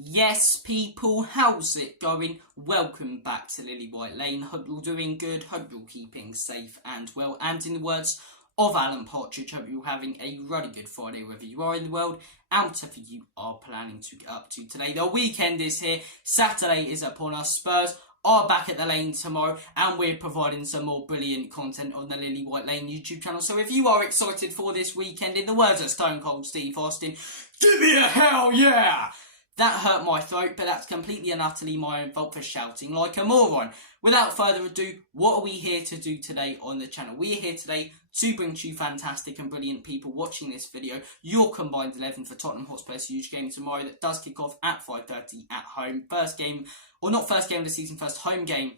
Yes, people, how's it going? Welcome back to Lily White Lane. Hope you're doing good, hope you're keeping safe and well. And in the words of Alan Partridge, hope you're having a really good Friday wherever you are in the world and whatever you are planning to get up to today. The weekend is here, Saturday is upon us. Spurs are back at the lane tomorrow and we're providing some more brilliant content on the Lily White Lane YouTube channel. So if you are excited for this weekend, in the words of Stone Cold Steve Austin, give me a hell yeah! That hurt my throat, but that's completely and utterly my own fault for shouting like a moron. Without further ado, what are we here to do today on the channel? We are here today to bring to you fantastic and brilliant people watching this video your combined 11 for Tottenham Hotspurs' huge game tomorrow that does kick off at 5:30 at home. First game, or not first game of the season, first home game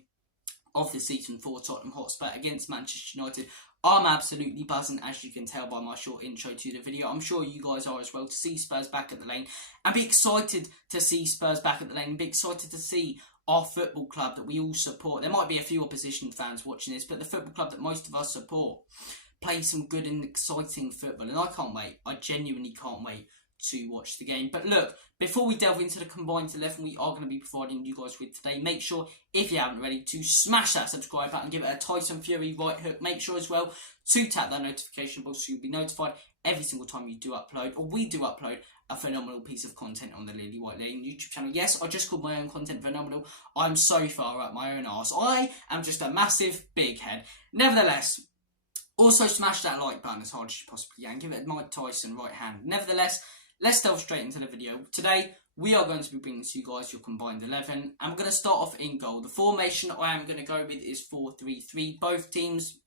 of the season for Tottenham Hotspur against Manchester United. I'm absolutely buzzing, as you can tell by my short intro to the video. I'm sure you guys are as well, to see Spurs back at the lane and be excited to see Spurs back at the lane and be excited to see our football club that we all support. There might be a few opposition fans watching this, but the football club that most of us support play some good and exciting football, and I can't wait. I genuinely can't wait to watch the game. But look, before we delve into the combined 11 we are going to be providing you guys with today, make sure, if you haven't already, to smash that subscribe button, give it a Tyson Fury right hook. Make sure as well to tap that notification bell so you'll be notified every single time you do upload, or we do upload, a phenomenal piece of content on the Lily White Lane YouTube channel. Yes, I just called my own content phenomenal. I'm so far up my own arse. I am just a massive big head. Nevertheless, also smash that like button as hard as you possibly can. Give it a Mike Tyson right hand. Nevertheless, let's delve straight into the video. Today, we are going to be bringing to you guys your combined 11. I'm going to start off in goal. The formation I am going to go with is 4-3-3. Both teams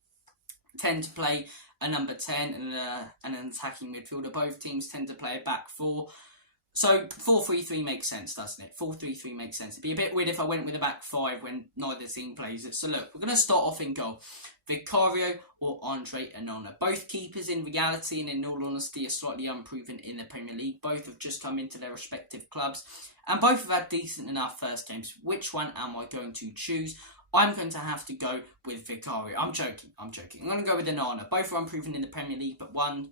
tend to play a number 10 and an attacking midfielder. Both teams tend to play a back four. So 4-3-3 makes sense, doesn't it? 4-3-3 makes sense. It'd be a bit weird if I went with a back five when neither team plays it. So look, we're going to start off in goal. Vicario or Andre Onana. Both keepers in reality and in all honesty are slightly unproven in the Premier League. Both have just come into their respective clubs and both have had decent enough first games. Which one am I going to choose? I'm going to have to go with Vicario. I'm joking. I'm going to go with Onana. Both are unproven in the Premier League, but one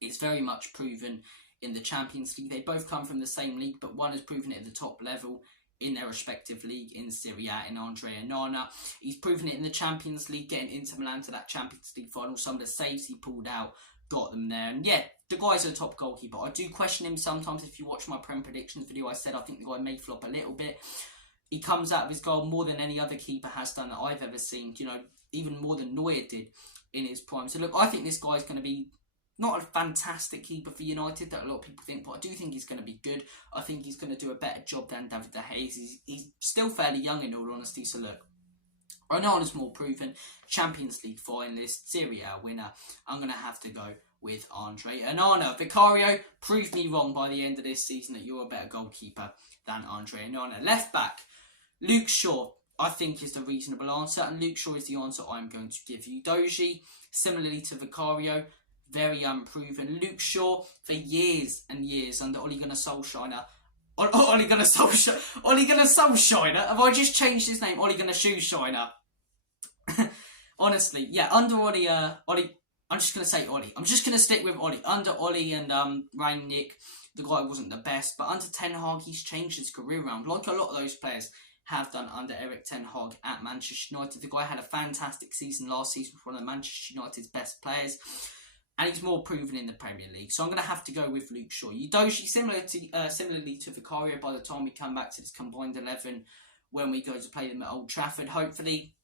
is very much proven in the Champions League. They both come from the same league, but one has proven it at the top level in their respective league in Serie A in Andre Onana. He's proven it in the Champions League, getting Inter Milan to that Champions League final. Some of the saves he pulled out got them there. And yeah, the guy's a top goalkeeper. I do question him sometimes. If you watch my Prem predictions video, I said I think the guy may flop a little bit. He comes out of his goal more than any other keeper has done that I've ever seen. You know, even more than Neuer did in his prime. So look, I think this guy's going to be not a fantastic keeper for United that a lot of people think, but I do think he's going to be good. I think he's going to do a better job than David De Gea. He's still fairly young in all honesty, so look, Onana's more proven, Champions League finalist, Serie A winner. I'm going to have to go with Andre Onana. Vicario, prove me wrong by the end of this season that you're a better goalkeeper than Andre Onana. Left back, Luke Shaw, I think is the reasonable answer, and Luke Shaw is the answer I'm going to give you. Doji, similarly to Vicario, very unproven. Luke Shaw, for years and years under Ole Gunnar Solskjaer. Ole Gunnar Solskjaer? Have I just changed his name? Ole Gunnar Solskjaer. Honestly, yeah, under Ole, I'm just going to say Ole. I'm just going to stick with Ole. Under Ole and Rangnick, the guy wasn't the best, but under Ten Hag, he's changed his career around, like a lot of those players have done under Erik Ten Hag at Manchester United. The guy had a fantastic season last season, was one of Manchester United's best players, and he's more proven in the Premier League. So I'm going to have to go with Luke Shaw. Udoji, similarly to Vicario, by the time we come back to this combined 11, when we go to play them at Old Trafford, hopefully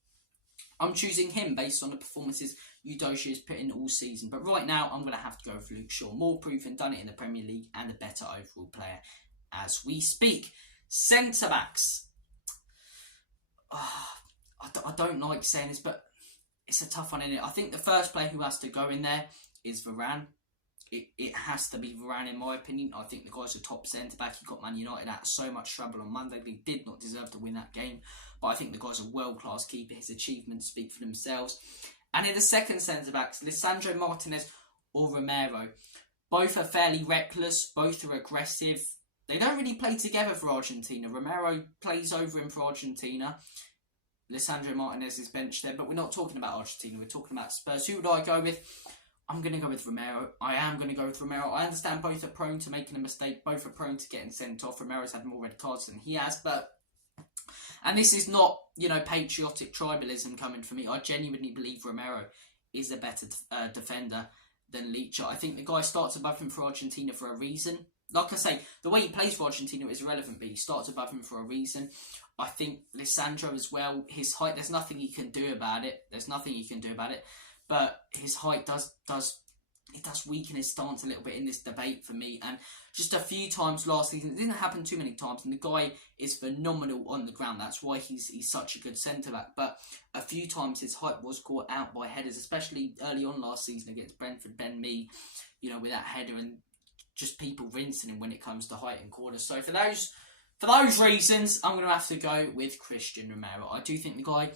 I'm choosing him based on the performances Udoji has put in all season. But right now, I'm going to have to go with Luke Shaw. More proven, done it in the Premier League, and a better overall player as we speak. Centre-backs. I don't like saying this, but it's a tough one, isn't it? I think the first player who has to go in there is Varane. It has to be Varane in my opinion. I think the guy's a top centre-back. He got Man United out of so much trouble on Monday. They did not deserve to win that game. But I think the guy's a world-class keeper. His achievements speak for themselves. And in the second centre-backs, Lisandro Martinez or Romero. Both are fairly reckless. Both are aggressive. They don't really play together for Argentina. Romero plays over him for Argentina. Lisandro Martinez is benched there. But we're not talking about Argentina. We're talking about Spurs. Who would I go with? I'm going to go with Romero. I am going to go with Romero. I understand both are prone to making a mistake. Both are prone to getting sent off. Romero's had more red cards than he has. And this is not, patriotic tribalism coming from me. I genuinely believe Romero is a better defender than Licha. I think the guy starts above him for Argentina for a reason. Like I say, the way he plays for Argentina is irrelevant, but he starts above him for a reason. I think Lisandro as well, his height, there's nothing he can do about it. But his height does weaken his stance a little bit in this debate for me. And just a few times last season, it didn't happen too many times, and the guy is phenomenal on the ground. That's why he's such a good centre-back. But a few times his height was caught out by headers, especially early on last season against Brentford, Ben Mee, with that header, and just people rinsing him when it comes to height and corners. So for those reasons, I'm going to have to go with Christian Romero. I do think the guy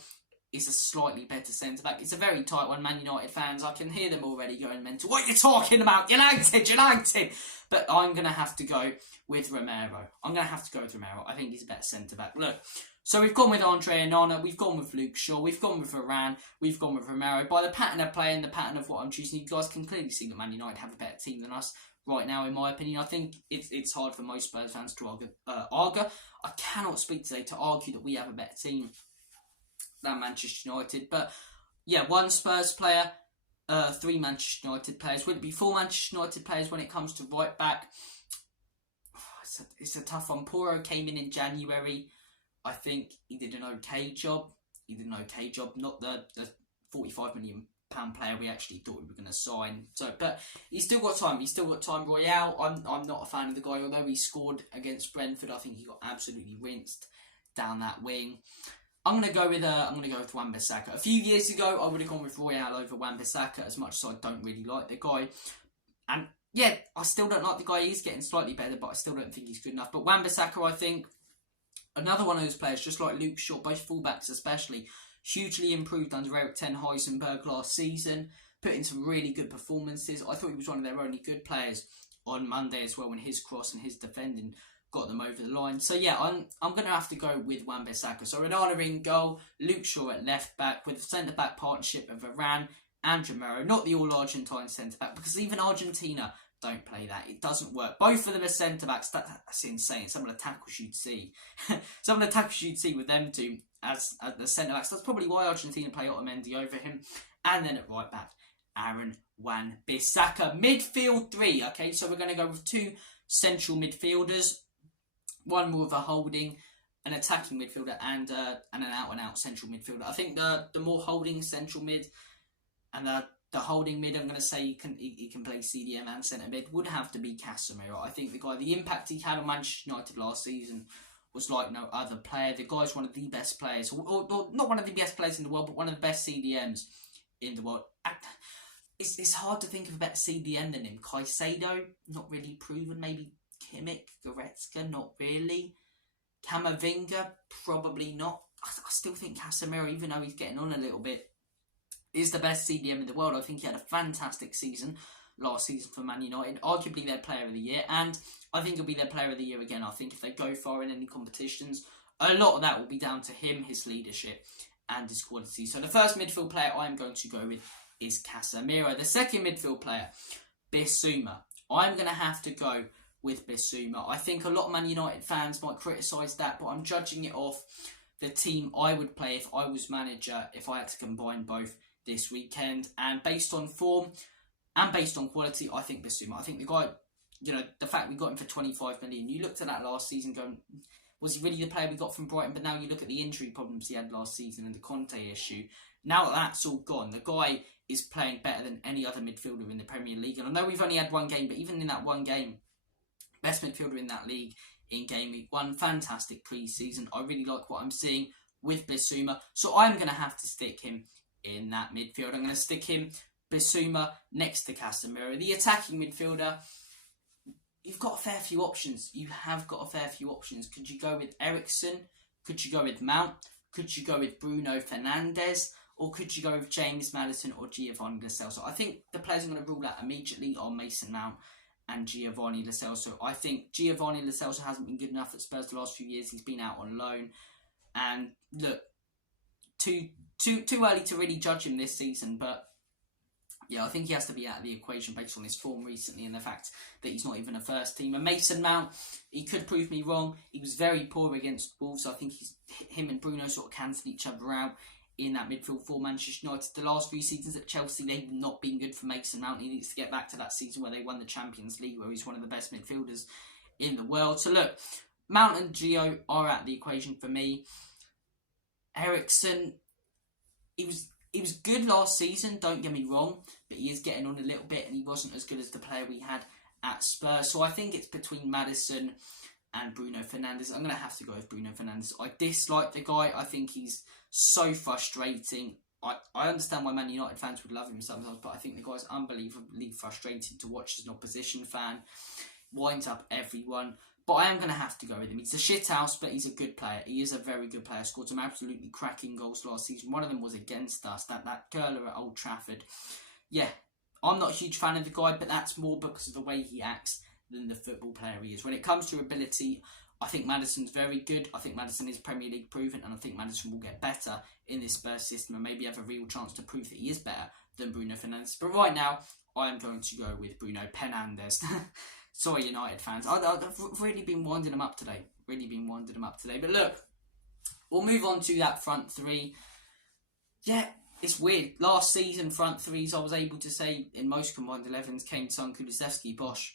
is a slightly better centre-back. It's a very tight one. Man United fans, I can hear them already going mental. What are you talking about? United! But I'm going to have to go with Romero. I think he's a better centre-back. Look, so we've gone with Andre Onana, we've gone with Luke Shaw, we've gone with Varane, we've gone with Romero. By the pattern of play and the pattern of what I'm choosing, you guys can clearly see that Man United have a better team than us right now, in my opinion. I think it's hard for most Spurs fans to argue. I cannot speak today to argue that we have a better team than Manchester United. But yeah, one Spurs player, 3 Manchester United players. Would it be 4 Manchester United players when it comes to right back? It's a tough one. Porro came in January. I think he did an okay job. Not the £45 million player we actually thought we were going to sign. So, but he's still got time. Royale, I'm not a fan of the guy. Although he scored against Brentford, I think he got absolutely rinsed down that wing. I'm gonna go with Wan-Bissaka. A few years ago, I would have gone with Royale over Wan-Bissaka, as much as I don't really like the guy. And yeah, I still don't like the guy. He's getting slightly better, but I still don't think he's good enough. But Wan-Bissaka, I think, another one of those players, just like Luke Shaw, both fullbacks especially, hugely improved under Erik ten Heisenberg last season, put in some really good performances. I thought he was one of their only good players on Monday as well, when his cross and his defending got them over the line. So yeah, I'm going to have to go with Wan-Bissaka. So Onana in goal, Luke Shaw at left back, with a centre-back partnership of Varane and Romero. Not the all-Argentine centre-back, because even Argentina don't play that. It doesn't work. Both of them are centre-backs. That's insane. Some of the tackles you'd see. With them two as the centre-backs. That's probably why Argentina play Otamendi over him. And then at right back, Aaron Wan-Bissaka. Midfield 3. Okay, so we're going to go with 2 central midfielders. One more of a holding, an attacking midfielder, and an out-and-out central midfielder. I think the more holding central mid, and the holding mid, I'm going to say he can play CDM and centre mid, would have to be Casemiro. I think the impact he had on Manchester United last season was like no other player. The guy's one of the best players, or not one of the best players in the world, but one of the best CDMs in the world. It's hard to think of a better CDM than him. Caicedo, not really proven. Maybe Kimmich, Goretzka, not really. Camavinga, probably not. I still think Casemiro, even though he's getting on a little bit, is the best CDM in the world. I think he had a fantastic season last season for Man United. Arguably their player of the year. And I think he'll be their player of the year again. I think if they go far in any competitions, a lot of that will be down to him, his leadership, and his quality. So the first midfield player I'm going to go with is Casemiro. The second midfield player, Bissouma. I'm going to have to go with Bissouma. I think a lot of Man United fans might criticise that, but I'm judging it off the team I would play if I was manager, if I had to combine both this weekend. And based on form and based on quality, I think Bissouma. I think the guy, the fact we got him for 25 million, you looked at that last season going, was he really the player we got from Brighton? But now you look at the injury problems he had last season and the Conte issue. Now that that's all gone, the guy is playing better than any other midfielder in the Premier League. And I know we've only had one game, but even in that one game, best midfielder in that league in game week 1. Fantastic pre-season. I really like what I'm seeing with Bissouma. So I'm going to have to stick him in that midfield. I'm going to stick him, Bissouma, next to Casemiro. The attacking midfielder, you've got a fair few options. Could you go with Eriksen? Could you go with Mount? Could you go with Bruno Fernandes? Or could you go with James Maddison or Giovanni Lo Celso? I think the players I'm going to rule out immediately are Mason Mount and Giovanni Lo Celso. I think Giovanni Lo Celso hasn't been good enough at Spurs the last few years. He's been out on loan. And look, too early to really judge him this season, but Yeah, I think he has to be out of the equation based on his form recently and the fact that he's not even a first teamer. Mason Mount, he could prove me wrong. He was very poor against Wolves. I think him and Bruno sort of cancel each other out in that midfield for Manchester United. The last 3 seasons at Chelsea, they've not been good for Mason Mount. He needs to get back to that season where they won the Champions League, where he's one of the best midfielders in the world. So look, Mount and Gio are at the equation for me. Eriksen, he was good last season, don't get me wrong, but he is getting on a little bit and he wasn't as good as the player we had at Spurs. So I think it's between Maddison and Bruno Fernandes. I'm going to have to go with Bruno Fernandes. I dislike the guy. I think he's so frustrating. I understand why Man United fans would love him sometimes, but I think the guy's unbelievably frustrating to watch as an opposition fan. Winds up everyone. But I am going to have to go with him. He's a shithouse, but he's a good player. He is a very good player. Scored some absolutely cracking goals last season. One of them was against us. That curler at Old Trafford. Yeah, I'm not a huge fan of the guy, but that's more because of the way he acts than the football player he is. When it comes to ability, I think Maddison's very good. I think Maddison is Premier League proven, and I think Maddison will get better in this Spurs system and maybe have a real chance to prove that he is better than Bruno Fernandes. But right now, I am going to go with Bruno Fernandes. Sorry, United fans. I've really been winding them up today. But look, we'll move on to that front three. Yeah, it's weird. Last season, front threes, I was able to say in most combined 11s, Kane, Son, Kulusevski, Bosch,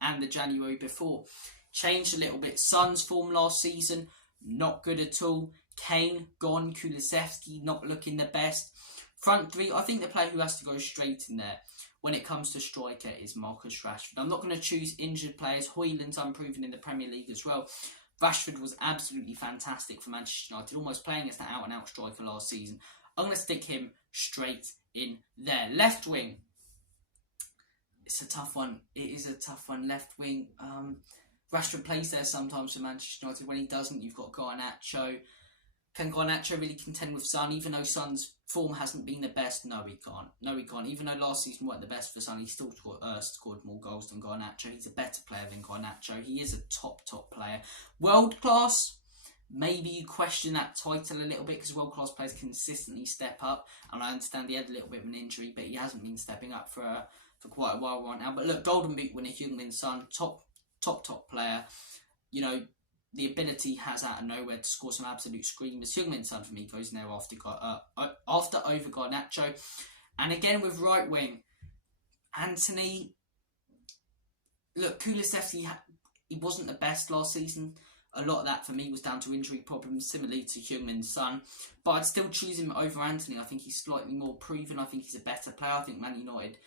and the January before. Changed a little bit. Son's form last season, not good at all. Kane, gone. Kulusevski, not looking the best. Front three, I think the player who has to go straight in there when it comes to striker is Marcus Rashford. I'm not going to choose injured players. Højlund's unproven in the Premier League as well. Rashford was absolutely fantastic for Manchester United, almost playing as an out-and-out striker last season. I'm going to stick him straight in there. Left wing. It's a tough one. It is a tough one. Left wing. Rashford plays there sometimes for Manchester United. When he doesn't, you've got Garnacho. Can Garnacho really contend with Son? Even though Son's form hasn't been the best, no, he can't. Even though last season weren't the best for Son, he still scored more goals than Garnacho. He's a better player than Garnacho. He is a top player. World class, maybe you question that title a little bit because world class players consistently step up. And I understand he had a little bit of an injury, but he hasn't been stepping up for quite a while right now. But look, Golden Boot winner Heung-min Son, top player. You know, the ability has out of nowhere to score some absolute screamers. Heung-min Son for me goes in there after over Garnacho. And again with right wing, Anthony. Look, Kulusevski, he wasn't the best last season. A lot of that for me was down to injury problems, similarly to Heung-min Son. But I'd still choose him over Anthony. I think he's slightly more proven. I think he's a better player. I think Man United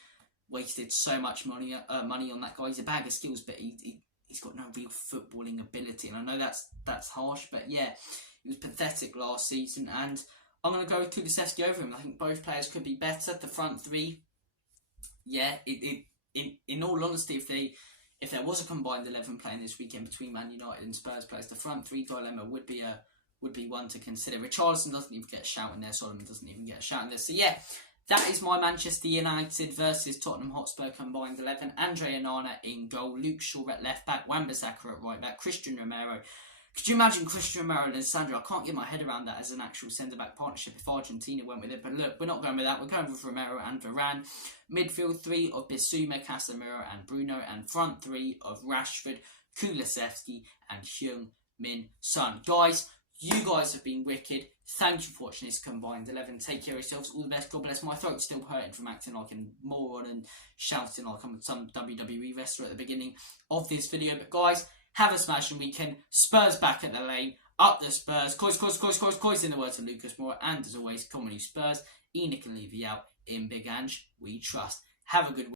wasted so much money on that guy. He's a bag of skills, but he's got no real footballing ability. And I know that's harsh, but yeah, he was pathetic last season. And I'm going to go with Kulusevski over him. I think both players could be better. The front three, yeah, in all honesty, if there was a combined 11 playing this weekend between Man United and Spurs players, the front three dilemma would be one to consider. Richarlison doesn't even get a shout in there. Solomon doesn't even get a shout in there. So yeah, that is my Manchester United versus Tottenham Hotspur combined 11. Andre Onana in goal, Luke Shaw at left back, Wan-Bissaka at right back, Christian Romero. Could you imagine Christian Romero and Sandro? I can't get my head around that as an actual centre-back partnership if Argentina went with it. But look, we're not going with that. We're going with Romero and Varane. Midfield three of Bissouma, Casemiro and Bruno. And front three of Rashford, Kulusevski and Heung-min Son. Guys, you guys have been wicked. Thank you for watching this combined 11. Take care of yourselves. All the best. God bless. My throat's still hurting from acting like a moron and shouting like I'm some WWE wrestler at the beginning of this video. But guys, have a smashing weekend. Spurs back at the lane. Up the Spurs. COYS in the words of Lucas Moura. And as always, come on you Spurs. Enik and Levy out. In Big Ange, we trust. Have a good week.